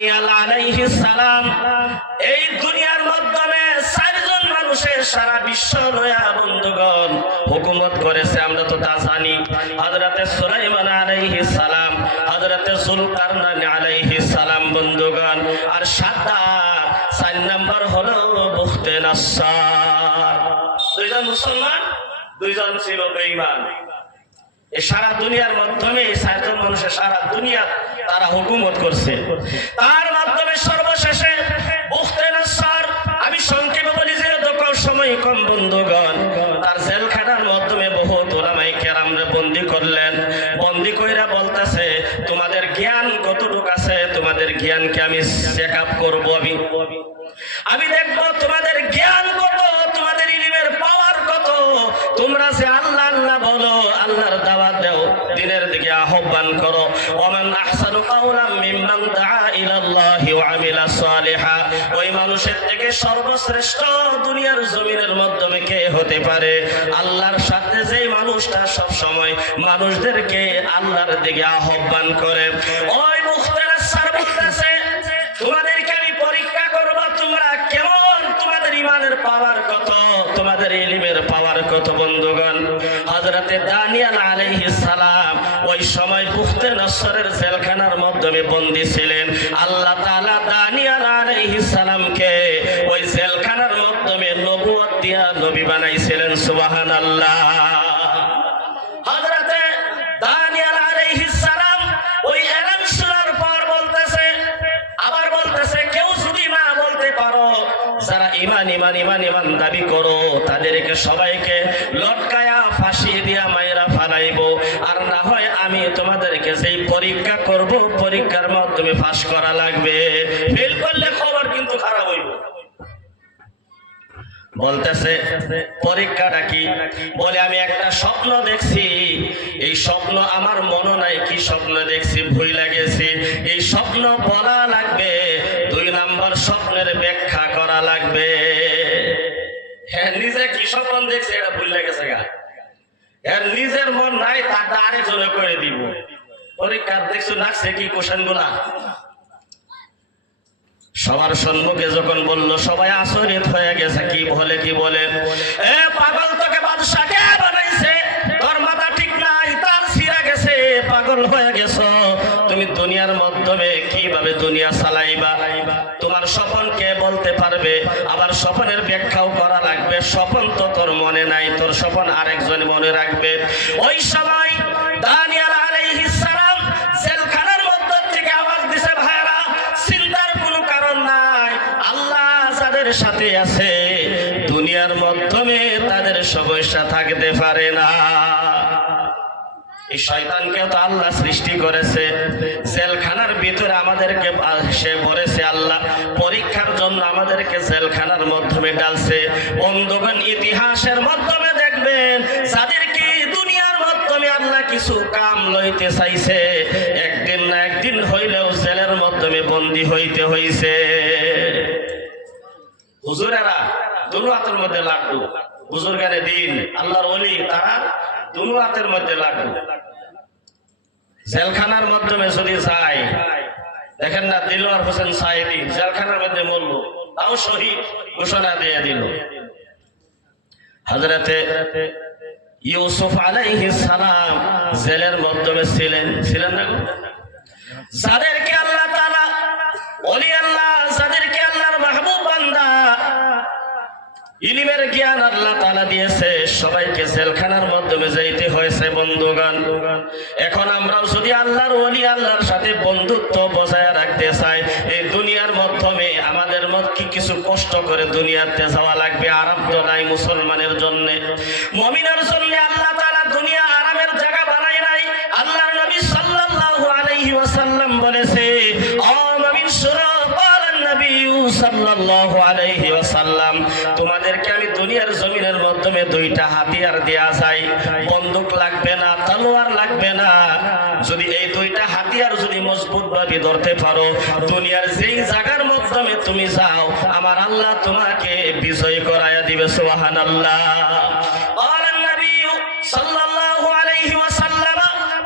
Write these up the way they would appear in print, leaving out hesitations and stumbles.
আলাইহিস সালাম এই দুনিয়ার মাধ্যমে চারজন মানুষের সারা বিশ্ব লয়া বন্ধুগণ হুকুমত করেছে। আমরা তো তা জানি। হযরতে সুলাইমান আলাইহিস সালাম, হযরতে যুলকারনাইন আলাইহিস সালাম বন্ধুগণ, আর 4 নাম্বার হলো বুখতে নাসসার। দুইজন মুসলমান, দুইজন ছিল বেঈমান। এই সারা দুনিয়ার মাধ্যমে এই 4জন মানুষের সারা দুনিয়া তারা হুকুমত করছে। তার মাধ্যমে সর্বশেষে বুখতে নাসসার, আমি সংক্ষেপে বলি যেহেতু সময় কম বন্ধুগণ, তার জেলখানার মাধ্যমে বহুত উলামায়ে কেরামরে বন্দী করলেন। বন্দী কইরা বলতেছে, তোমাদের জ্ঞান কতটুকু আছে, তোমাদের জ্ঞানকে আমি চেক আপ করবো, আমি দেখবো তোমাদের জ্ঞান কত, তোমাদের ইলমের পাওয়ার কত। তোমরা যে আল্লাহ আল্লাহ বলো, আল্লাহর দাওয়াত দাও, দ্বীনের দিকে আহ্বান করো। ওমান আহসানু কাওলাম মিম্মান দাআ ইলাল্লাহি ওয়া আমিলা সালিহা। ওই মানুষের থেকে সর্বশ্রেষ্ঠ দুনিয়ার জমিনের মাধ্যমে কে হতে পারে? আল্লাহর সাথে যেই মানুষটা সব সময় মানুষদেরকে আল্লাহর দিকে আহ্বান করে। ওই বুখতে নাসসার বলতেছে, তোমাদেরকে আমি পরীক্ষা করব, তোমরা কেমন, তোমাদের ঈমানের পাওয়ার কত, তোমাদের ইলমের পাওয়ার কত। বন্ধুগণ, হযরতে দানিয়েল আলাইহিস সালাম ওই সময় বুখতে নাসসারের জেলখানার মাধ্যমে বন্দী ছিলেন। আল্লাহ তাআলা দানিয়েল আলাইহিস সালামকে ওই জেলখানার মাধ্যমে নবুয়ত দিয়া নবী বানাইছিলেন। সুবহানাল্লাহ। হযরতে দানিয়েল আলাইহিস সালাম ওই এলান শোনার পর বলতেছে, আবার বলতেছে, কেউ যদি না বলতে পারো, যারা ঈমান ঈমান ঈমান ঈমান দাবি করো, তাদেরকে সবাইকে লটকায়া ফাঁসি দিয়া মাইরা ফালাইবো। আর না হয় আমি তোমাদেরকে সেই পরীক্ষা করব, পরীক্ষার মাধ্যমে পাস করা লাগবে। ফেল করলে খবর কিন্তু খারাপ হইব। বলতেছে, পরীক্ষাটা কি? বলে, আমি একটা স্বপ্ন দেখছি, এই স্বপ্ন আমার মনে নাই কি স্বপ্ন দেখছি, ভুলে গেছি। এই স্বপ্ন বলা লাগবে, 2 নাম্বার স্বপ্নের ব্যাখ্যা করা লাগবে। হ্যাঁ, নিজে কি স্বপ্ন দেখছে এটা ভুলে গেছে গা, এর নিজের মন নাই, তারটা আরেকজনে করে দিব। পরীক্ষা দেখছো লাগছে কি কোশ্চেন গুলা, সবার সম্মুখে যখন বলল, সবাই আচরিত হয়ে গেছে। কি বলে, কি বলে? এ পাগল, তোকে বাদশা কে বানাইছে? তোর মাথা ঠিক নাই, তার ছিঁড়া গেছে, পাগল হয়ে গেছো। তুমি দুনিয়ার মাধ্যমে কিভাবে দুনিয়া চালাইবা? তোমার স্বপ্ন কে বলতে পারবে? আবার স্বপ্নের ব্যাখ্যাও করা লাগবে। স্বপ্ন তো তোর মনে নাই, তোর স্বপ্ন আরেকজন মনে রাখবে। ওই সময় দানিয়েল আলাইহিস সালাম জেলখানার মধ্য থেকে আওয়াজ দিছে, ভাইরা, চিন্তার কোনো কারণ নাই। আল্লাহ যাদের সাথে আছে, দুনিয়ার মাধ্যমে তাদের সমস্যা থাকতে পারে না। এই শয়তানকে তো আল্লাহ সৃষ্টি করেছে, জেলখানার ভিতরে আমাদেরকে সে বলেছে, আল্লাহ পরীক্ষার জন্য আমাদেরকে জেলখানার মাধ্যমে ডালছে। বন্ধুগণ, ইতিহাসের মাধ্যমে দেখবেন, যাদেরকে দুনিয়ার মাধ্যমে আল্লাহ কিছু কাম লইতে চাইছে, একদিন না একদিন হইলেও জেলের মাধ্যমে বন্দী হইতে হইছে। হুজুরেরা দুনো হাতের মধ্যে লাড্ডু, বুজুর্গানে দিন, আল্লাহর ওলি, তারা দুনো হাতের মধ্যে লাড্ডু। জেলখানার মাধ্যমে যদি যায়, দেখেন না, দিলওয়ার হোসেন সাইদি জেলখানার মধ্যে মরল, তাও শহীদ ঘোষণা দিয়ে দিল। হযরতে ইউসুফ আলাইহিস সালাম জেলের মাধ্যমে ছিলেন না? যাদেরকে আল্লাহ তাআলা ওলি আল্লাহ, যাদেরকে আল্লাহর মাহবুব বান্দা, ইলমের জ্ঞান আল্লাহ তাআলা দিয়েছে, সবাইকে জেলখানার মাধ্যমে যাইতে হয়েছে। বন্ধুগণ, এখন আমরাও যদি আল্লাহর ওলি, আল্লাহর সাথে বন্ধুত্ব বজায় রাখতে চাই, এই দুনিয়ার মাধ্যমে আমাদের মধ্যে কিছু কষ্ট করে দুনিয়াতে যাওয়া লাগবে। আরাম তো নাই মুসলমানের জন্য, মুমিনের জন্য আল্লাহ তাআলা দুনিয়া আরামের জায়গা বানায় নাই। আল্লাহর নবী সাল্লাল্লাহু আলাইহি ওয়াসাল্লাম বলেছে, ও মুমিন শুনো, সাল্লাল্লাহু আলাইহি ওয়াসাল্লাম, তোমাদেরকে আমি দুনিয়ার জমিনের মাধ্যমে 2টা হাতিয়ার দেয়া যায়। বন্দুক লাগবে না, তলোয়ার লাগবে না। যদি এই 2টা হাতিয়ার যদি মজবুত ভাবে ধরতে পারো, দুনিয়ার যেই জায়গার মাধ্যমে তুমি যাও, আমার আল্লাহ তোমাকে বিজয় করায়া দিবে। সুবহানাল্লাহ। আল্লাহর নবী সাল্লাল্লাহু আলাইহি ওয়াসাল্লাম,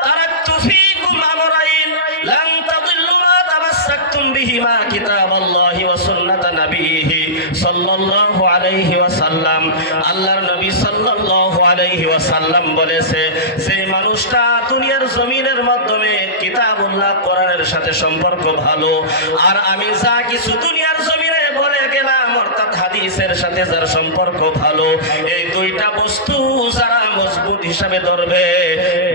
তারাকতু ফীকুম আমরাইন লান তাদিল্লু মা তামাসসাকতুম বিহি বিমা কিতাবাল্লাহি ওয়া সুন্নাত নবিহি সাল্লাল্লাহু আলাইহি ওয়াসাল্লাম। আল্লাহর নবী সাল্লাল্লাহু আলাইহি ওয়াসাল্লাম বলেছে, যে মানুষটা দুনিয়ার জমিনের মাধ্যমে কিতাবুল্লাহ কোরআনের সাথে সম্পর্ক ভালো, আর আমি যা কিছু দুনিয়ার জমিনে বলে গেলাম অর্থাৎ হাদিসের সাথে যার সম্পর্ক ভালো, এই দুইটা বস্তু যারা মজবুত হিসাবে ধরবে,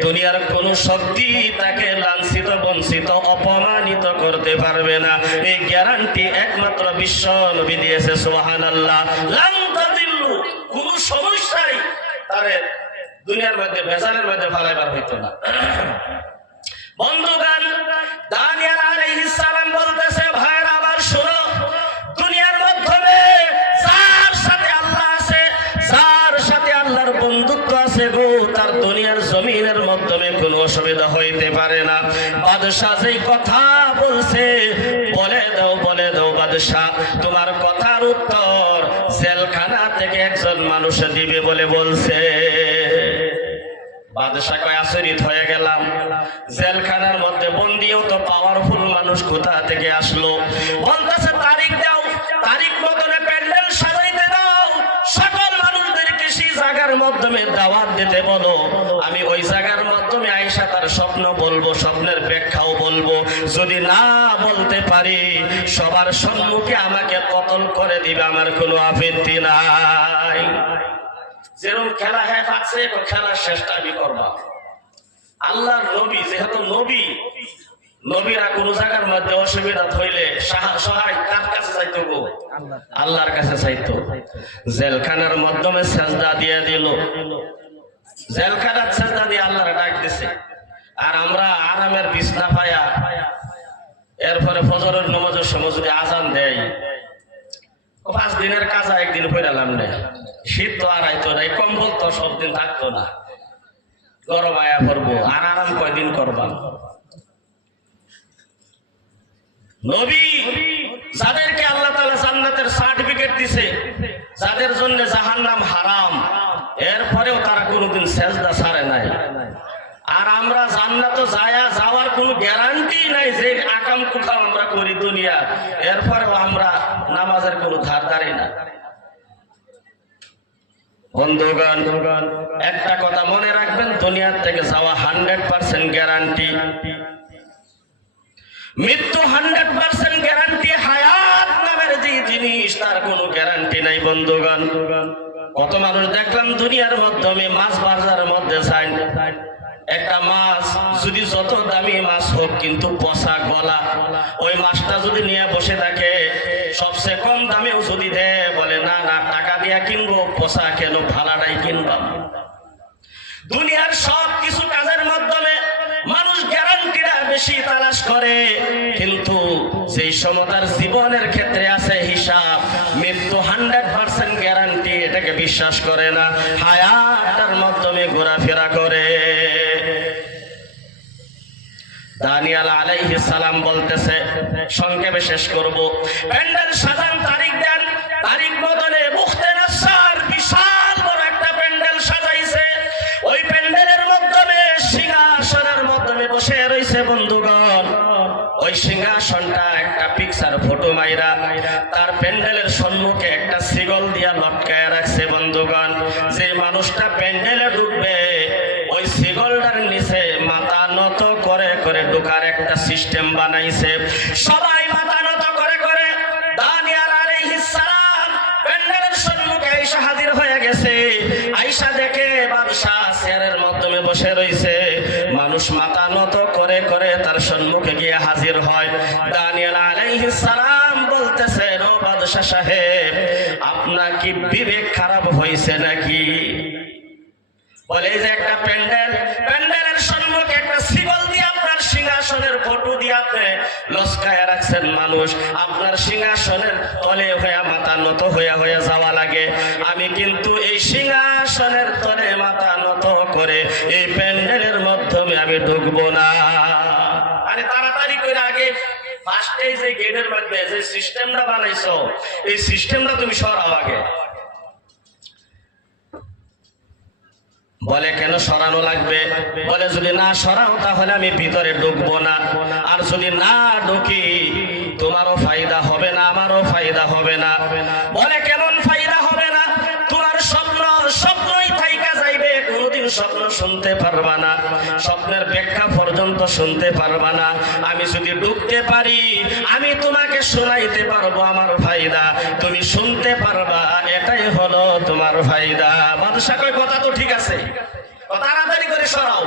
দুনিয়ার কোন শক্তি তাকে লাঞ্ছিত, বঞ্চিত, অপমানিত করতে পারবে না। এই গ্যারান্টি একমাত্র বিশ্ব নবী দিয়েছে। সুবহানাল্লাহ। লান তাদিল্লু, কোন সমস্যাই তারে দুনিয়ার মধ্যে ভেজালের মধ্যে ফালাইবার হইতো না। বন্ধুগণ, দানিয়েল আলাইহিস সালাম বলতেছে, ভাইরা আবার শুনো, দুনিয়ার মাধ্যমে যার সাথে আল্লাহ আছে, যার সাথে আল্লাহর বন্ধুত্ব আছে গো, তার দুনিয়ার জমিনের মাধ্যমে কোনো অসুবিধা হইতে পারে না। বাদশা যেই কথা বলছে, বলে দাও বাদশা, তোমার কথার উত্তর জেলখানা থেকে একজন মানুষ দিবে বলে বলছে। বাদশা কয় আচরিত হয়ে গেলাম, জেলখানার মধ্যে বন্দিও তো পাওয়ারফুল মানুষ কোথা থেকে আসলো? বলতেছে তারিখ দাও, তারিখ মতনে প্যান্ডেল সাজাইতে দাও, সকল মানুষদেরকে সেই জায়গার মাধ্যমে দাওয়াত দিতে বলো, আমি ওই জায়গার মাধ্যমে আয়েশা তার স্বপ্ন বলবো, স্বপ্নের ব্যাখ্যাও বলবো, যদি না বলতে পারি সবার সম্মুখে আমাকে কতল করে দিবে, আমার কোনো আপত্তি নাই। যেরকম খেলা হ্যাঁ পাচ্ছে, খেলার চেষ্টা আমি করবা। আল্লাহর নবী যেহেতু নবী, নবীরা কোন জায়গার মধ্যে অসুবিধা হইলে সহায় কার কাছে চাইতো গো? আল্লাহর কাছে চাইতো। জেলখানার মাধ্যমে সেজদা দিয়ে দিল, জেলখানার সেজদা দিয়ে আল্লাহর ডাক দিছে। আর আমরা আরামের বিছনা পায়া এরপরে ফজরের নামাজের সময় যদি আজান দেয়, 5 দিনের কাজা একদিন ফেরালাম না। শীত তো আর আইতো না, কম্বল তো সব দিন থাকতো না, গরম আয়া করবো, আর আরাম কয়দিন করবাম। নবী যাদেরকে আল্লাহ তাআলা জান্নাতের সার্টিফিকেট দিছে, যাদের জন্য জাহান্নাম হারাম, এরপরেও তারা কোনোদিন সেজদা ছাড়ে নাই। আর আমরা জান্নাতে যাওয়ার কোনো গ্যারান্টি নাই, যে আকাম কুকাম আমরা করি দুনিয়া, এরপরেও আমরা নামাজের কোনো ধার ধারি না। বন্ধুগণ, একটা কথা মনে রাখবেন, দুনিয়ার থেকে যাওয়া 100% গ্যারান্টি, মৃত্যু 100% গ্যারান্টি, হায়াত নামের যে জিনিস তার কোনো গ্যারান্টি নাই। বন্ধুগণ, কত মানুষ দেখলাম দুনিয়ার মাধ্যমে মাছ বাজারের মধ্যে যায়, একটা মাছ যদি যত দামি মাছ হোক কিন্তু পচা গলা, ওই মাছটা যদি নিয়ে বসে থাকে, সবচেয়ে কম দামেও যদি দেয়, বলে না না টাকা দিয়া কিনবো, পচা কেন, ভাড়াটাই কিনবাম। দুনিয়ার সব কিছু কাজের মাধ্যমে মানুষ গ্যারান্টিটা বেশি তালাশ করে, কিন্তু যেই সমতার জীবনের ক্ষেত্রে আছে হিসাব, মৃত্যু 100% গ্যারান্টি, এটাকে বিশ্বাস করে না, হায়াতের মাধ্যমে ঘোরাফেরা করে। দানিয়েল আলাইহিস সালাম বলতেছে, সংক্ষেপে শেষ করব, প্যান্ডেল সাজান, তারিখ দেন, তারিখ মতনে বুখতে নাসার বিশাল বড় একটা প্যান্ডেল সাজাইছে। ওই প্যান্ডেলের মাধ্যমে সিংহাসনের মাধ্যমে বসে রয়েছে। বন্ধুগণ, ওই সিংহাসনটা একটা পিকচার ফটো মাইরা তার প্যান্ডেলের সম্মুখে একটা শিকল দিয়া লটকায় রাখছে। বন্ধুগণ, যে মানুষটা প্যান্ডেলে ঢুকবে, ওই শিকলটার নিচে মাথা নত করে করে ঢোকার একটা সিস্টেম বানাইছে। সবাই মাথা নত করে করে দানিয়েল আলাইহিস সালাম প্যান্ডেলের সম্মুখে আয়েশা হাজির হয়ে গেছে। আয়েশা দেখে বাদশা চেয়ারের মাধ্যমে বসে রয়েছে, মানুষ মাথা নত করে করে তার সম্মুখে গিয়ে হাজির হয়। দানিয়েল আলাইহিস সালাম বলতেছে, ও বাদশা সাহেব, আপনার কি বিবেক খারাপ হয়েছে নাকি? বলে যে একটা প্যান্ডেল, প্যান্ডেলের সম্মুখে একটা শিকল দিয়ে আপনার সিংহাসনের ফটো দিয়ে আপনি লস্কায়া রাখছেন, মানুষ আপনার সিংহাসনের তলে হয়ে মাথা নত হয়ে যাওয়া লাগে। আমি কিন্তু এই সিংহাসনের তলে মাথা নত করে এই প্যান্ডেলের মাধ্যমে আমি ঢুকবো না। আরে তাড়াতাড়ি করে আগে ফার্স্টে যে গেটের মধ্যে যে সিস্টেমটা বানাইছো, এই সিস্টেমটা তুমি সরাও আগে। বলে কেন সরানো লাগবে? বলে যদি না সরাও তাহলে আমি ভিতরে ঢুকবো না, আর যদি না ঢুকি তোমারও ফায়দা হবে না, আমারও ফায়দা হবে না। বলে কেমন ফায়দা হবে না? তোমার স্বপ্নই থাইকা যাইবে, কোনোদিন স্বপ্ন শুনতে পারবা না, স্বপ্নের ব্যাখ্যা পর্যন্ত শুনতে পারবা না। আমি যদি ঢুকতে পারি, আমি তোমাকে শোনাইতে পারবো আমার ফায়দা, তুমি শুনতে পারবা, এটাই হলো তোমার ফায়দা। বাদশা কয় কথা তো ঠিক আছে, তাড়াতাড়ি করে সরাও।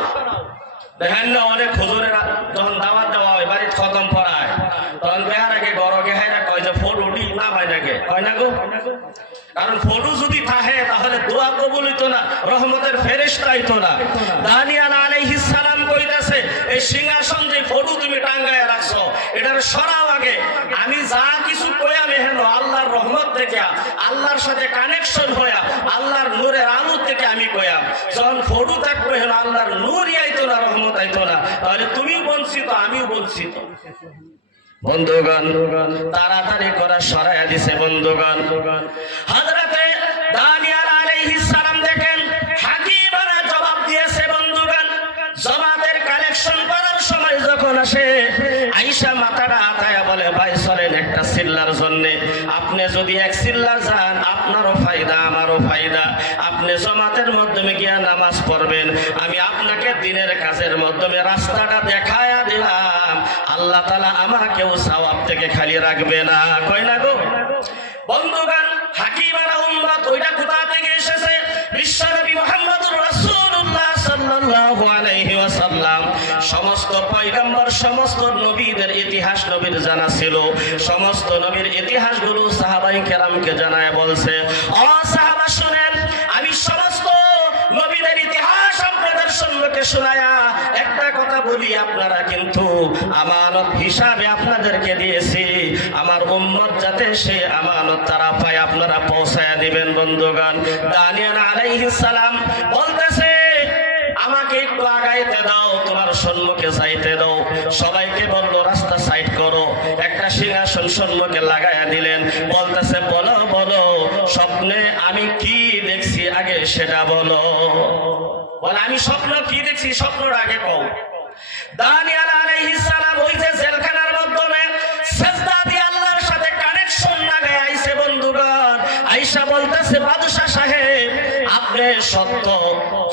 দেখেন না অনেক হুজুরেরা যখন দাওয়াত দেওয়া হয়, বাড়ির খতম পড়ায়, তখন দেখার আগে গরগে হয় না, কয় যে ফটো উঠি না হয় নাকি, হয় না গো? কারণ ফটো যদি থাকে তাহলে দোয়া কবুল হইতো না, রহমতের ফেরেশতা হইতো না। দানিয়াল আলাইহিস সালাম কইতাছে, এই সিংহাসন যে ফটো তুমি টাঙ্গায় রাখছো, এটার সরাও আগে। আমি যা কিছু কইয়া মেহেন আল্লাহর রহমত থেকে, আল্লাহর সাথে কানেকশন হইয়া, আল্লাহর নূরের আলো থেকে আমি কইয়াম। যখন ফটো থাকবে হেন আল্লাহর নূরই আইতো না, রহমত আইতো না, তাহলে তুমিও বঞ্চিত, আমিও বঞ্চিত। বন্ধুগণ, তাড়াতাড়ি করা সরাইয়া দিছে। বন্ধুগণ, হযরতে দানিয়াল আলাইহিস সালাম দেখেন হাকিমরা জবাব দিয়েছে। বন্ধুগণ, জমাতের কালেকশন করার সময় যখন আসে, আয়েশা মাথাটা আতায়া বলে, ভাই চলেন একটা সিল্লার জন্য। আপনি যদি এক সিল্লা যান, আপনারও ফায়দা, আমারও ফায়দা। আপনি জমাতের মাধ্যমে গিয়া নামাজ পড়বেন, আমি আপনাকে দিনের কাজের মাধ্যমে রাস্তাটা দেখায়া দিলাম। আল্লাহ তাআলা আমাকেও সওয়াব থেকে খালি রাখবে না, কই না গো? বন্ধুগণ, হাকিমানা উম্মত ওইটা কোথা থেকে এসেছে? বিশ্বনবী মুহাম্মদুর রাসূলুল্লাহ সাল্লাল্লাহু আলাইহি ওয়াসাল্লাম সমস্ত পয়গম্বর, সমস্ত নবীদের ইতিহাস নবীর জানা ছিল। সমস্ত নবীর ইতিহাসগুলো সাহাবায়ে কেরামকে জানায় বলছে, ও সাহাবা শুনেন, আমি সমস্ত নবীদের ইতিহাস আপনাদের সম্মুখে শোনায়া একটা কথা বলি, আপনারা কিন্তু আমানত হিসাবে আপনাদেরকে দিয়েছি, আমার উম্মত যাতে সে আমানত তারা পায়, আপনারা পৌঁছায়া দিবেন। বন্ধুগণ, দানিয়াল আলাইহিস সালাম বলতেছে, আমাকে একটু আগাইতে দাও, তোমার সম্মুখে যাইতে দাও। সবাইকে বলল রাস্তা সাইড করো, একটা সিংহাসন সম্মুখে লাগাইয়া দিলেন। বলতেছে, বলো বলো, স্বপ্নে আমি কি দেখছি আগে সেটা বলো। বলে, আমি স্বপ্ন কি দেখছি, স্বপ্নটা আগে কও। দানিয়াল আলাইহিস সালাম ওই যে জেলখানার মাধ্যমে সিজদা দিয়ে আল্লাহর সাথে কানেকশন লাগায় আইছে। বন্ধুগণ, আয়েশা বলতেছে, বাদশা সাহেব, আপনি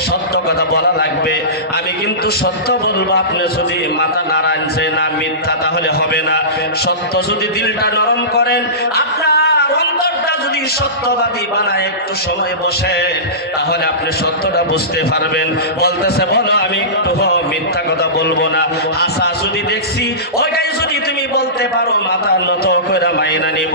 সত্য কথা বলা লাগবে, আমি কিন্তু সত্য বলবো। আপনি যদি মাথা নাড়ান যে না মিথ্যা, তাহলে হবে না। সত্য যদি দিলটা নরম করেন, আপনার অন্তরটা যদি সত্যবাদী বানায়, একটু সময় বসে, তাহলে আপনি সত্যটা বুঝতে পারবেন। বলতেছে, বলো, আমি একটু মিথ্যা কথা বলবো না। আশা যদি দেখছি ওইটাই যদি তুমি বলতে পারো, মাথা নত করে মাইনা নিব।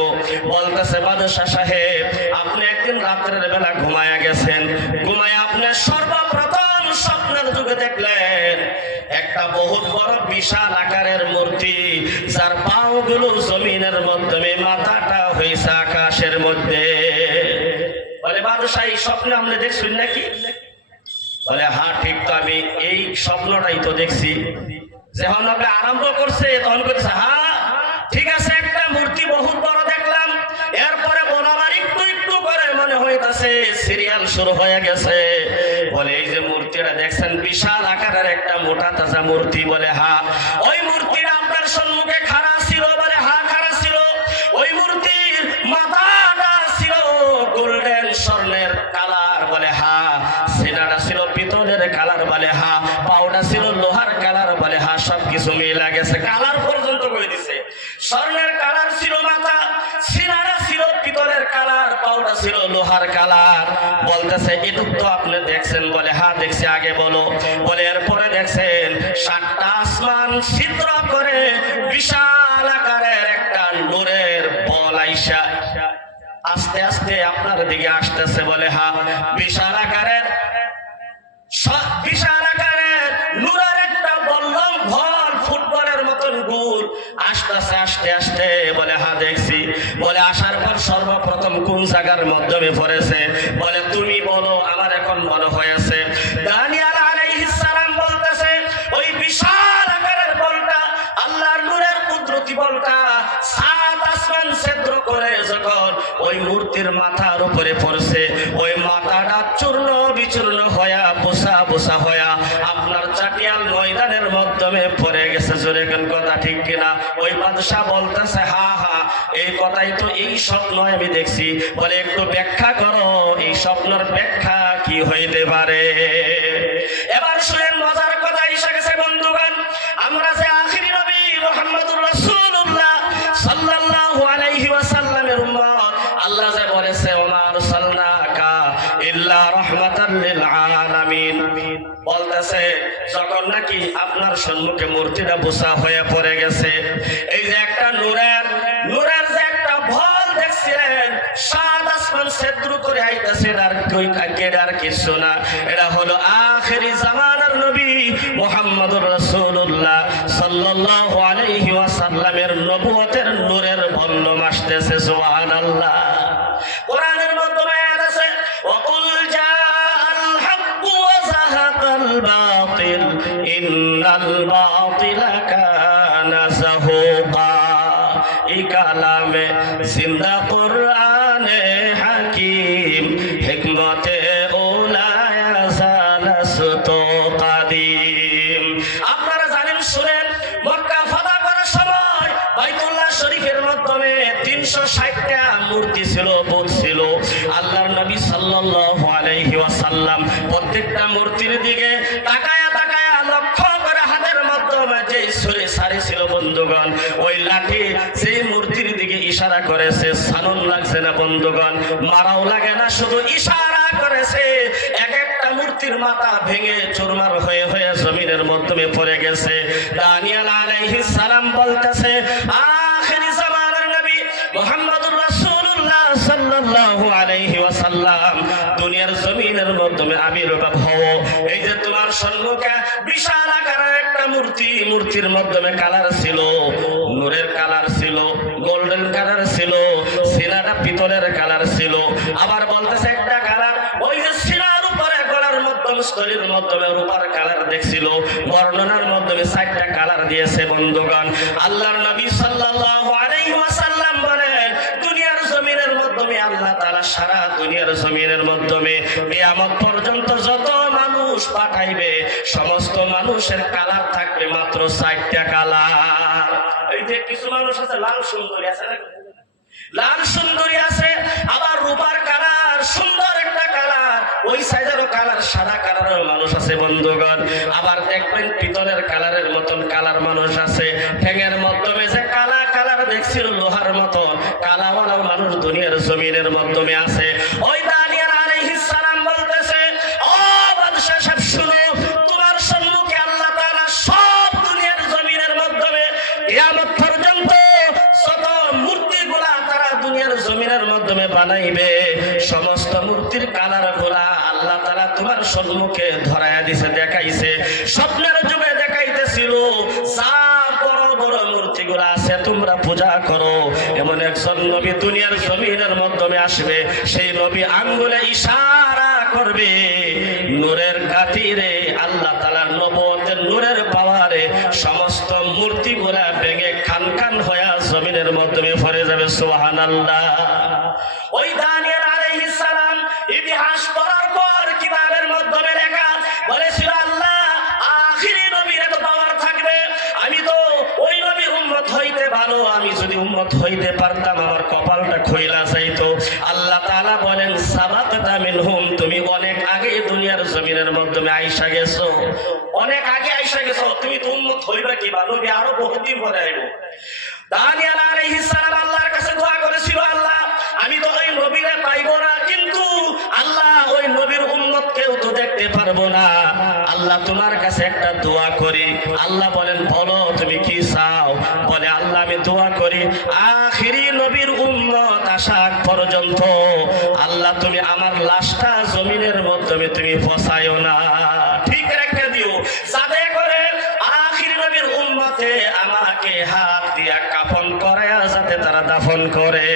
বলতেছে, বাদশা সাহেব, আপনি একদিন রাত্রের বেলা ঘুমায়া গেছেন, ঘুমায় আপনি সর্বপ্রথম স্বপ্নের যুগে দেখলেন একটা বহুত বড় বিশাল আকারের মূর্তি, যার পাও গুলো জমিনের মাধ্যমে, মাথাটা হয়েছে আকাশের মধ্যে। বলে, বাদশা এই স্বপ্নে আপনি দেখছেন নাকি? বলে, হ্যাঁ ঠিক তো, আমি এই স্বপ্নটাই তো দেখছি। যখন আপনি আরম্ভ করছে তখন করছে, হ্যাঁ ঠিক আছে, একটা মূর্তি বহুত বড় দেখলাম। এরপরে বলো, আমার একটু একটু করে মনে হইতাছে সিরিয়াল শুরু হয়ে গেছে। বলে, এই যে মূর্তিটা দেখছেন বিশাল আকারের একটা মোটা তাজা মূর্তি। বলে, হ্যাঁ। ওই মূর্তিটা আপনার সম্মুখে খাড়া ছিল? বলে, হ্যাঁ খাড়া ছিল। ওই মূর্তির মাথাটা ছিল গোল্ডেন স্বর্ণের কালার? বলে, হ্যাঁ। সিনাটা ছিল পিতলের কালার? বলে, হ্যাঁ। পাউডা ছিল লোহার কালার? বলে, হ্যাঁ। সবকিছু মিলে গেছে, কালার পর্যন্ত করে দিছে। স্বর্ণের কালার ছিল মাথা, সিনাটা ছিল পিতলের কালার, পাউডা ছিল লোহার কালার। বলতেছে, এটুক তো আপনি দেখছেন? বলে, হ্যাঁ দেখছি। আগে বলো। বলে, এরপরে দেখছেন 7টা আসমান ছিদ্র করে বিশাল আকারের একটা নূরের বল আইসা আস্তে আস্তে আপনার দিকে আসতেছে? বলে, হ্যাঁ। বিশাল আকারের নূরের একটা বল্লম ঘর, ফুটবলের মতন গোল আসতেছে আস্তে আস্তে? বলে, হ্যাঁ দেখছি। বলে, আসার পর সর্বপ্রথম কোন জায়গার মাধ্যমে পড়েছে? বলে, তুমি বলো, আমার এখন মনে হয়েছে। দানিয়াল আলাইহিস সালাম বলতেছে, ওই বিশাল আকারের বলটা, আল্লাহর নূরের কুদরতি বলটা 7 আসমান ছিদ্র করে যখন ওই মূর্তির মাথার উপরে পড়ছে, ওই মাথাটা চূর্ণ বিচূর্ণ হয়া, বোসা বোসা হয়া আপনার চাটিয়াল ময়দানের মাধ্যমে পড়ে গেছে। জোরে কোন কথা ঠিক কিনা? ওই বাদশা বলতেছে, হ্যাঁ এই কথাই তো, এই স্বপ্ন আমি দেখছি। বলে একটু ব্যাখ্যা করো, এই স্বপ্নের ব্যাখ্যা কি হইতে পারে? এবার শুনেন, মজার কথা এসে গেছে বন্ধুগণ। আমরা যে আখিরি নবী মুহাম্মদুর রাসূলুল্লাহ সাল্লাল্লাহু আলাইহি ওয়াসাল্লামের উম্মত, আল্লাহ যে বলেছে ওমা আরসালনাকা ইল্লা রাহমাতাল লিল আলামিন, বলতেছে যখন নাকি আপনার সম্মুখে মূর্তিটা বোঝা হয়ে পড়ে গেছে, এই যে একটা নূরের যে একটা ভল দেখছিলেন, সাত আসমান ছেদ্র করে আইতাছে, আর কই কাকের কিছু না, এটা হলো আখিরি জামানার নবী মুহাম্মদুর রাসূলুল্লাহ সাল্লাল্লাহু আলাইহি ওয়াসাল্লামের নবুয়তের নূরের ভল্লম আসতেছে। সুবহানাল্লাহ। কোরআনের মাধ্যমে আছে ওয়াকুল জাআল হাক্কু ওয়া যাহাকাল বাতিল ইন্নাল বাতিলা কানা যাহুকা। এই কালামে জিন্দা কোরআনে হাকিম হিকমতে উলায়া জালাসতু কাদিম। আপনারা জানেন, শুনেন, মক্কা ফাতহ করার সময় বাইতুল্লাহ শরীফের মাধ্যমে 360টা মূর্তি ছিল, বুত ছিল। আল্লাহর নবী সাল্লাল্লাহু আলাইহি ওয়াসাল্লাম প্রত্যেকটা মূর্তির দিকে তাকায়া তাকায়া লক্ষ্য করে হাতের মাধ্যমে যে ছুরি সারি ছিল বন্ধুগণ, ওই লাঠি সেই মূর্তির দিকে ইশারা করেছে। সানুন লাগছে না বন্ধুগণ, মারাও লাগে না, শুধু ইশারা করেছে। এক একটা মূর্তির মাথা ভেঙে চুরমার হয়ে হয়ে জমিনের মাধ্যমে পড়ে গেছে। দানিয়েল আলাইহিস সালাম বলতেছে, আখিরি জামানার নবী মুহাম্মদুর রাসূলুল্লাহ সাল্লাল্লাহু আলাইহি ওয়াসাল্লাম দুনিয়ার জমিনের মাধ্যমে আবির্ভাব হও। এই যে তোমার সম্মুখে বিশাল আকারের একটা মূর্তি, মূর্তির মাধ্যমে কালার ছিল, নূরের কালার ছিল, গোল্ডেন কালার ছিল, সিনাটা পিতলের কালার ছিল। আবার বলতেছে একটা কালার ওই যে সিনার উপরে গলার মাধ্যমে স্থলের মাধ্যমে রূপার কালার দেখছিল। বর্ণনার মাধ্যমে 4টা কালার দিয়েছে বন্ধুগণ। আল্লাহর নবী সাল্লাল্লাহু আলাইহি ওয়াসাল্লাম বলেন, দুনিয়ার জমিনের মাধ্যমে আল্লাহ তাআলা সারা দুনিয়ার জমিনের মাধ্যমে কিয়ামত পর্যন্ত যত মানুষ পাঠাইবে, সমস্ত মানুষের কালার থাকবে মাত্র 4টা কালার। এই যে কিছু মানুষ আছে লাল সুন্দরী আছে না, লাল সুন্দরী আছে, আবার রূপার কালার সুন্দর একটা কালার, ওই সাইজেরও কালার সাদা কালারের মানুষ আছে বন্ধুগণ। আবার দেখবেন পিতলের কালারের মতন কালার মানুষ আছে। ঠ্যাঙের মাধ্যমে যে কালা কালার দেখছিল লোহার মতো কালাওয়ালা মানুষ দুনিয়ার জমিনের মাধ্যমে আছে। ওই দানিয়েল আলাইহিস সালাম বলতেছে, ও বাদশা সাহেব শুনো, তোমার সম্মুখে আল্লাহ তাআলা সব দুনিয়ার জমিনের মাধ্যমে কিয়ামত পর্যন্ত যত মূর্তিগুলা তারা দুনিয়ার জমিনের মাধ্যমে বানাইবে, সমস্ত মূর্তির কালার গুলা আল্লাহ তাআলা তোমার সম্মুখে ধরায়া দিছে, দেখাইছে। স্বপ্নের যুগে দেখাইতেছিল, যা বড় বড় মূর্তিগুলা আছে তোমরা পূজা করো। এমন একজন নবী দুনিয়ার জমিনের মাধ্যমে আসবে, সেই নবী আঙ্গুলে ইশারা করবে, নূরের খাতিরে আল্লাহ তাআলার নবুয়তের নূরের পাওয়ারে সমস্ত মূর্তিগুলা ভেঙে খান খান হয়ে জমিনের মাধ্যমে পড়ে যাবে। সুবহানাল্লাহ। ওই দানিয়েল আলাইহিস সালাম ইতিহাস পড়ার পর কিতাবের মাধ্যমে লেখা বলেছিল, আল্লাহ আখিরি নবীর এত পাওয়ার থাকবে, আমি তো ওই নবীর উম্মত হইতে ভালো, আমি যদি উম্মত হইতে পারতাম আমার কপালটা খইলা যাইতো। আল্লাহ তাআলা বলেন, সাবাকতা মিনহুম, তুমি অনেক আগে দুনিয়ার জমিনের মাধ্যমে আইসা গেছো, অনেক আগে আইসা গেছো, তুমি তো উম্মত হইবা কি, নবী আরো বহুদিন পরে আইব। দানিয়েল আলাইহিস সালাম আল্লাহর কাছে দোয়া করেছিল, আল্লাহ আমি তো ওই নবীরে পাইবো না, কিন্তু আল্লাহ ওই নবীর উম্মত কেউ তো দেখতে পারবো না, আল্লাহ তোমার কাছে একটা দোয়া করি। আল্লাহ বলেন, বলো তুমি কি চাও? বলে, আল্লাহ আমি দোয়া করি আখিরি নবীর উম্মত আসা পর্যন্ত আল্লাহ তুমি আমার লাশটা জমিনের মাধ্যমে তুমি ফসাইও না, ঠিক রেখে দিও, যাতে করে আখিরি নবীর উম্মতে আমাকে হাত দিয়া কাফন করায়া যাতে তারা দাফন করে।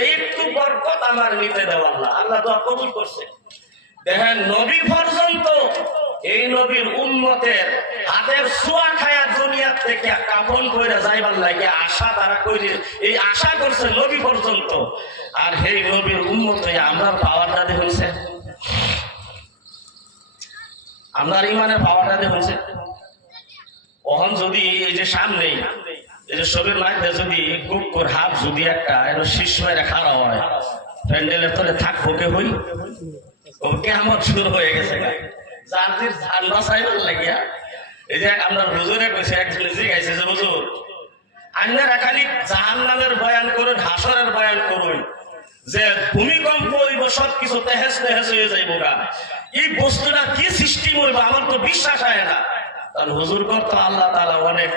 এই একটু বরকত আমার নিতে দাও আল্লাহ। আল্লাহ দোয়া কবুল করছে। দেখেন, নবী পর্যন্ত এই নবীর উম্মতের হাতের ছোঁয়া খায়া দুনিয়া থেকে কাফন কইরা যাইবার লাগে আশা তারা কইরে, এই আশা করছে নবী পর্যন্ত। আর এই নবীর উম্মত আমরা পাওয়ারটা দেখছে, আমরা ইমানের পাওয়ারটা দেখছে। ওহন যদি এই যে সামনে এই যে সবের মাঝে যদি কুকুর হাফ যদি একটা শীষ মেরে খাড়া হয় প্যান্ডেলের তলে থাকবো কে হই কেমন শুরু হয়ে গেছে জাতির ধান বাসাইবার লাগিয়া এই যে আমরা হুজুরে কইছে একজন জিজ্ঞাসা যে হুজুর আপনারা খালি জাহান্নামের বয়ান করুন হাসরের বয়ান করুন যে ভূমিকম্প হইব সবকিছু তেহেস তেহেস হয়ে যাইব গা এই বস্তুটা কি সৃষ্টি হইব আমার তো বিশ্বাস হয় না কারণ হুজুর করতো আল্লাহ তাআলা অনেক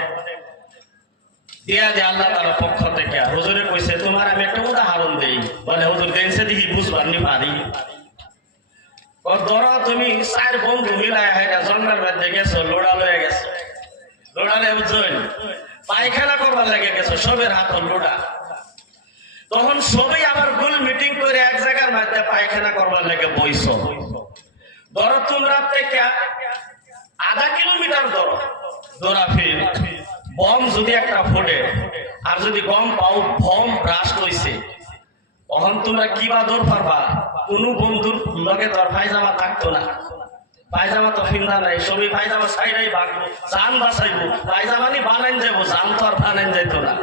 দিয়া যে আল্লাহ তাআলার পক্ষ থেকে হুজুরে কইছে তোমার আমি একটা উদাহরণ দেই বলে হুজুর দেনছে দেখি বুঝবার নি পারি ধরো তুমি 4 বন্ধু মিলায় হেঁটে জঙ্গলের মধ্যে গেছো লোড়া লয়ে গেছো লোড়া লয়ে বুঝছেন পায়খানা করবার লেগে গেছো সবের হাত লোড়া তখন সবাই আবার গোল মিটিং করে এক জায়গার মধ্যে পায়খানা করবার লেগে বইছো ধরো তোমরা থেকে আধা কিলোমিটার ধরো দৌড়াফির বম যদি একটা ফোটে আর যদি গম পাও বম ব্রাস্ট হইছে তখন তোমরা কিবা দৌড় পারবা কোনো বন্ধুর লগে তোর পায়জামা থাকতো না পায়জামা তো ফিন্দা নাই সবই পায়জামা সাইডাই ভাগবো জান বাঁচাইবো পায়জামা নি বানাইন যাবো জান তো আর বানাইন যাইতো না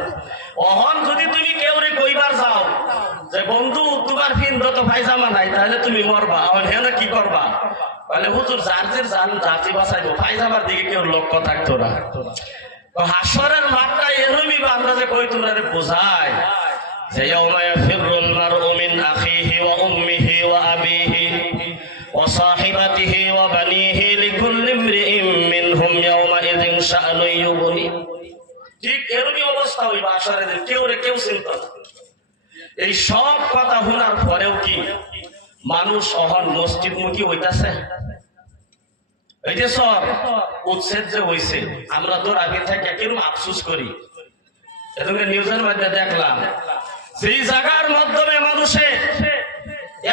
অহন যদি তুমি কেউ রে কইবার যাও যে বন্ধু তোমার ফিন্দ তো পায়জামা নাই তাহলে তুমি মরবা অহন হেন কি করবা বলে হুজুর জার্জের জান জাতি বাঁচাইবো পায়জামার দিকে কেউ লক্ষ্য থাকতো না হাসরের মাঠটা এরমই বা আমরা যে কই তোমরা রে বোঝাই যে ইয়াউমা ইয়াফিরুল মারউ মিন আখিহি ওয়া উম্মিহি ওয়া আবিহি ওয়া সাহিবাতিহি ওয়া বানিহি লিকুল্লি ইমরিইম মিনহুম ইয়াউমা ইযিন শাআনু ইউগনি ঠিক এরকমই অবস্থা হইবা হাসরের দিন কেউ রে কেউ চিন্তা না এই সব কথা শোনার পরেও কি মানুষ অহন মসজিদমুখী হইতাছে এই যে সব উচ্ছেদ যে হইছে আমরা তো আগে থেকে কিরকম আফসোস করি এদিকে নিউজের মধ্যে দেখলাম যেই জায়গার মাধ্যমে মানুষে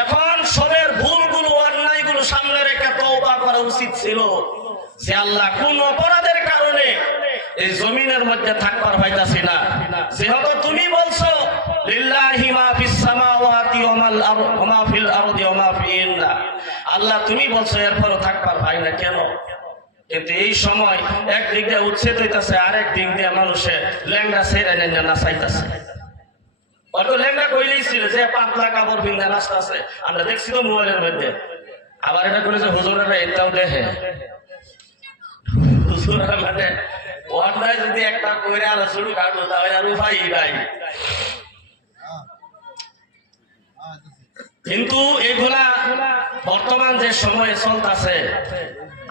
এখন সবের ভুলগুলো অন্যায়গুলো সামনে রেখে তওবা করা উচিত ছিল যে আল্লাহ কোন অপরাধের কারণে এই জমিনের মধ্যে থাকবার পাইতাছি না যেহেতু তুমি বলছো লিল্লাহি মা ফিস সামাওয়াতি ওয়া মা ফিল আরদি ওয়া মা ফিহিন্না আল্লাহ তুমি বলছো এরপরও থাকবার পাই না কেন কিন্তু এই সময় একদিক দিয়ে উচ্ছেদ হইতাছে আরেক দিক দিয়ে মানুষে লেঙ্গা ছেড়ে নেন না চাইতাছে অত লেঙ্গা কইলেই ছিল যে পাতলা কাপড় পিন্ধে নাচতাছে আমরা দেখছি তো মোবাইলের মধ্যে আবার এটা করে যে হুজুরেরা এটাও দেখে হুজুরেরা মানে অন্যায় যদি একটা কইরে আলো শুরু কাটবো তাহলে আর উপায় নাই কিন্তু এগুলা বর্তমান যে সময়ে চলতেছে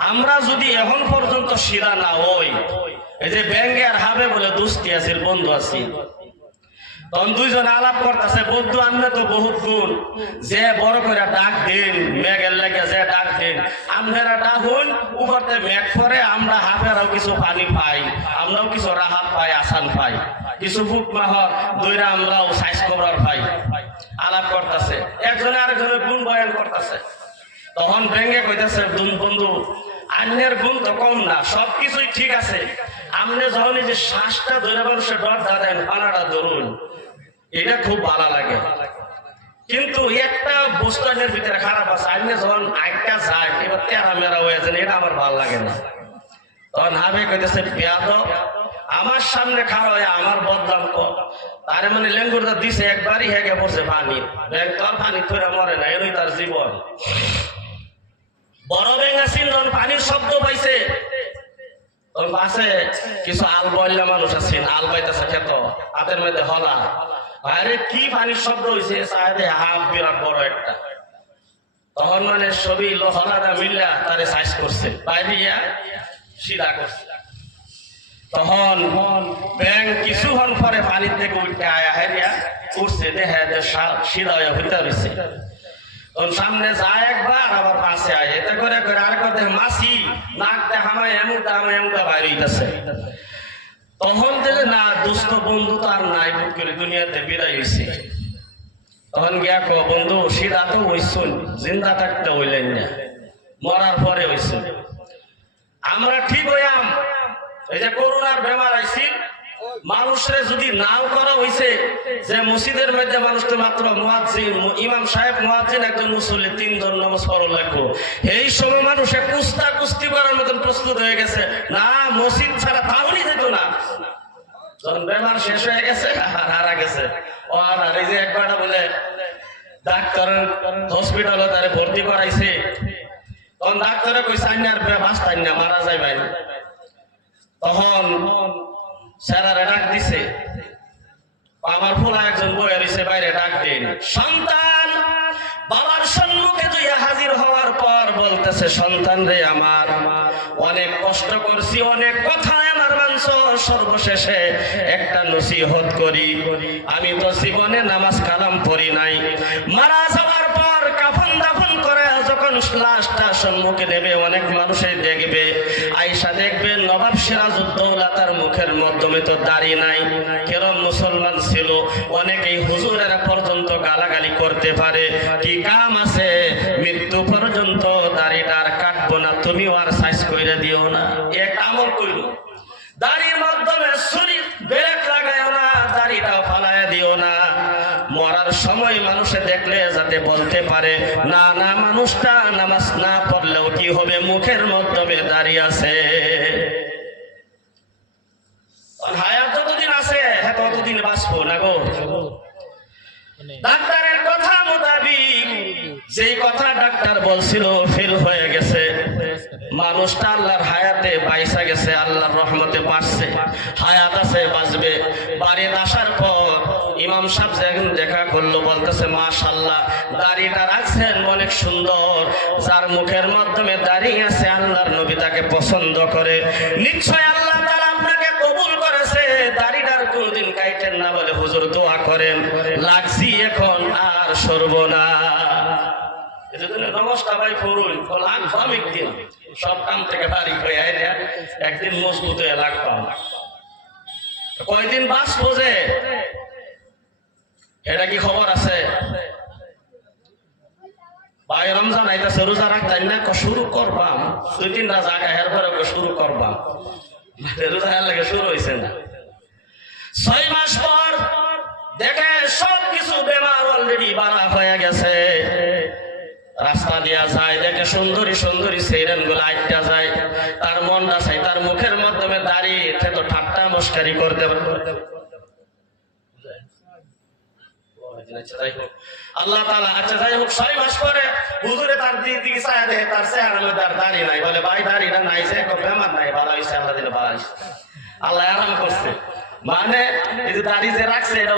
আমরা যদি এখন পর্যন্ত শিরা না হই এই যে ব্যাঙ্গে আর হাবে বলে দুস্তি আছে বন্ধু আছি তখন দুইজন আলাপ করতেছে বন্ধু আনলে তো বহুত গুণ যে বড় করে ডাক দিন মেঘের লেগে যে ডাক দিন আমরা ডাকুন উপরতে মেঘ পরে আমরা হাফেরাও কিছু পানি পাই আমরাও কিছু রাহাত পাই আসান পাই কিছু বুক মাহর দইরা আমরাও সাইজ কবরার পাই আলাপ করতেছে একজনে আরেকজনের গুণ বয়ান করতেছে তখন ভেঙ্গে কইতেছে বন্ধু আন্যের গুণ তো কম না সবকিছুই ঠিক আছে আপনি যখন এই যে শ্বাসটা ধরে মানুষের ডর দেন পানাটা ধরুন এটা খুব ভালো লাগে কিন্তু একটা বস্তানের ভিতরে খারাপ আছে আপনি যখন আইকা যায় এবার তেরা মেরা হয়ে যান এটা আমার ভালো লাগে না তখন হাবে কইতেছে বেয়াদব আমার সামনে খারাপ হয়ে আমার বদনাম কর তার মানে লেঙ্গুরটা দিছে একবারই হেগে পড়ছে পানি ব্যাংক তো আর পানি ধরে মরে না এরই তার জীবন বড় ব্যাংক আছিল যখন পানির শব্দ পাইছে তখন পাশে কিছু আল বয়লা মানুষ আছেন আল বাইতেছে খেত হাতের মধ্যে হলা আরে কি পানির শব্দ হয়েছে সাহেবে হাফ বিরাট বড় একটা তখন মানে সবই হলাটা মিল্লা তারে সাইজ করছে বাইরে সিধা করছে তখন ব্যাংক কিছুক্ষণ পরে পানির থেকে উঠে আয়া হেরিয়া উঠছে দেখে সিধা হয়ে হইতে রয়েছে তখন সামনে যায় একবার আবার পাশে আয় এতে করে আর কথা মাসি নাক দেখামায় এমুকা বাইরে হইতেছে তখন যে না দুস্থ বন্ধু তো আর নাই বুক করে দুনিয়াতে বিদায় হয়েছে তখন গিয়া কো বন্ধু সিধা তো হইছুন জিন্দা থাকতে হইলেন না মরার পরে হইছুন আমরা ঠিক হইয়াম এই যে করোনার বেমার আইছিল মানুষরে যদি নাও করা হইছে যে মসজিদের মধ্যে মানুষ তো মাত্র মুয়াজ্জিন ইমাম সাহেব মুয়াজ্জিন একজন মুসল্লি 3 জন নামাজ পড়া লাগবে এই সময় মানুষে কুস্তি করার মতন প্রস্তুত হয়ে গেছে না মসজিদ ছাড়া তাহলেই যেত না যখন বেমার শেষ হয়ে গেছে আর হারা গেছে, ও আর এই যে একবার বলে ডাক্তার হসপিটালে তারে ভর্তি করাইছে, তখন ডাক্তারে কইছে আইনার বাঁচতাই না, মারা যায় ভাই। তখন স্যারারে ডাক দিছে, আমার ফুলা একজন বয়ে রয়েছে বাইরে, ডাক দিন। সন্তান বাবার সম্মুখে যাইয়া হাজির হওয়ার পর বলতেছে, সন্তান রে আমার, অনেক কষ্ট করছি, অনেক কথা আমার মানছ, সর্বশেষে একটা নসিহত করি, আমি তো জীবনে নামাজ কালাম পড়ি নাই। মারা যাওয়ার পর কাফন দাফন করে যখন লাশটা সম্মুখে নেবে, অনেক মানুষই দেখবে, আয়েশা দেখবে নবাব সিরাজউদ্দৌলা তার মুখের মাধ্যমে তো দাড়ি নাই, কেরম মুসলমান ছিল, অনেকেই হুজুরেরা পর্যন্ত গালাগালি করতে পারে, কি কাম আছে, মৃত্যু পর্যন্ত দাড়িটা আর কাটবো না, তুমিও আর সাইজ করে দিও না, এক আমল কইল, দাড়ির মাধ্যমে ছুরি ব্রেক লাগায় না, দাড়িটাও ফালায় দিও না, মরার সময় মানুষে দেখলে যাতে বলতে পারে না না মানুষটা নামাজ না পড়লেও কি হবে, মুখের মাধ্যমে দাঁড়িয়ে আছে। হায়াত যতদিন আছে হ্যাঁ ততদিন বাঁচবো না গো। ডাক্তারের কথা মোতাবিক যেই কথা ডাক্তার বলছিল ফেল হয়ে গেছে, মানুষটা আল্লাহর হায়াতে বাইসা গেছে, আল্লাহর রহমতে বাঁচছে, হায়াত আছে, বাঁচবে। বাড়িতে আসার পর ইমাম সাহেব যখন দেখা করলো, বলতেছে মাশাআল্লাহ, দাড়িটা রাখছেন অনেক সুন্দর, যার মুখের মাধ্যমে দাঁড়িয়ে আছে আল্লাহর নবী তাকে পছন্দ করে, নিশ্চয় আল্লাহ তাআলা আপনাকে কবুল করেছে, দাড়িটার কোনদিন কাইটেন না বলে হুজুর দোয়া করেন, লাগছি এখন আর সরবো না। নমস্কার ভাই করুন, লাগবাম একদিন, সব কাম থেকে বাড়ি হয়ে একদিন মজবুত হয়ে লাগবাম, কয়দিন বাঁচবো যে এটা কি খবর আছে? ভাই রমজান আইতাছে, রোজা রাখতাম না, শুরু করবাম, 2-3টা জায়গা এরপরে শুরু করবাম, রোজা লাগে শুরু হয়েছে না। 6 মাস পর দেখে সবকিছু বেমার অলরেডি বাড়া হয়ে গেছে, রাস্তা দিয়া যায়, দেখে সুন্দরী সুন্দরী সেইরেন গুলো আইটা যায়, তার মনটা চাই তার মুখের মাধ্যমে দাঁড়িয়ে তো ঠাট্টা মস্কারি করতে আল্লাহ তাআলা। আচ্ছা যাই হোক, 6 মাস পরে হুজুরে তার দিকে চায় দেখে তার চেহারার মধ্যে আর দাড়ি নাই, বলে ভাই দাড়িটা নাই, যে বেমার নাই, ভালো হয়েছে, আল্লাহ দিলে ভালো হয়েছে, আল্লাহ আরাম করছে, মানে এই যে দাড়ি যে রাখছে এটা